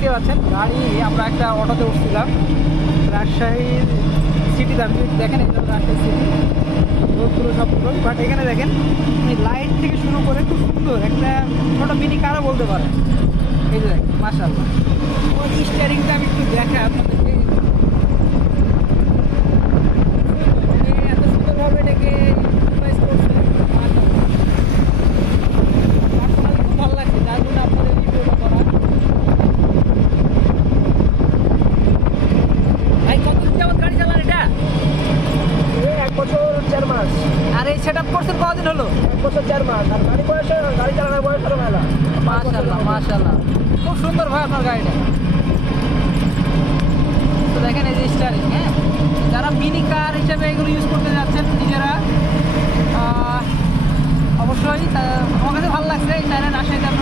দেখতে পাচ্ছেন, গাড়ি, আমরা একটা অটোতে উঠছিলাম। রাজশাহীর সিটি আপনি দেখেন এটা রাজশাহী সিটি রোদগুলো সব পুরো। বাট এখানে দেখেন লাইট থেকে শুরু করে খুব সুন্দর, একটা ছোটো মিনি কারও বলতে পারেন। এই যে দেখেন মাসাল্লাহ ওই স্টিয়ারিংটা আমি একটু দেখা আপনাদেরকে মানে এত সুন্দরভাবে এটাকে ইউটিলাইজ করছে মাশাআল্লাহ। পার্সোনালি খুব ভালো লাগছে যার জন্য আপনাদের ভিডিওটা করা ভাই কতদিন যাবত গাড়ি চালান এটা এক বছর চার মাস। আর এই সেট আপ করছেন কদিন হলো? এক বছর চার মাস। আর গাড়ি বয়স গাড়ি চালানোর বয়স হলো মেলা। মাশাল্লাহ মাশাল্লাহ খুব সুন্দর ভাই আপনার গাড়িটা। তো দেখেন এই যে স্টারিং হ্যাঁ? যারা মিনি কার হিসেবে এগুলো ইউজ করতে যাচ্ছেন নিজেরা অবশ্যই আমার কাছে ভালো লাগছে। এই চাইলে রাজশাহীতে আপনারা করতে পারেন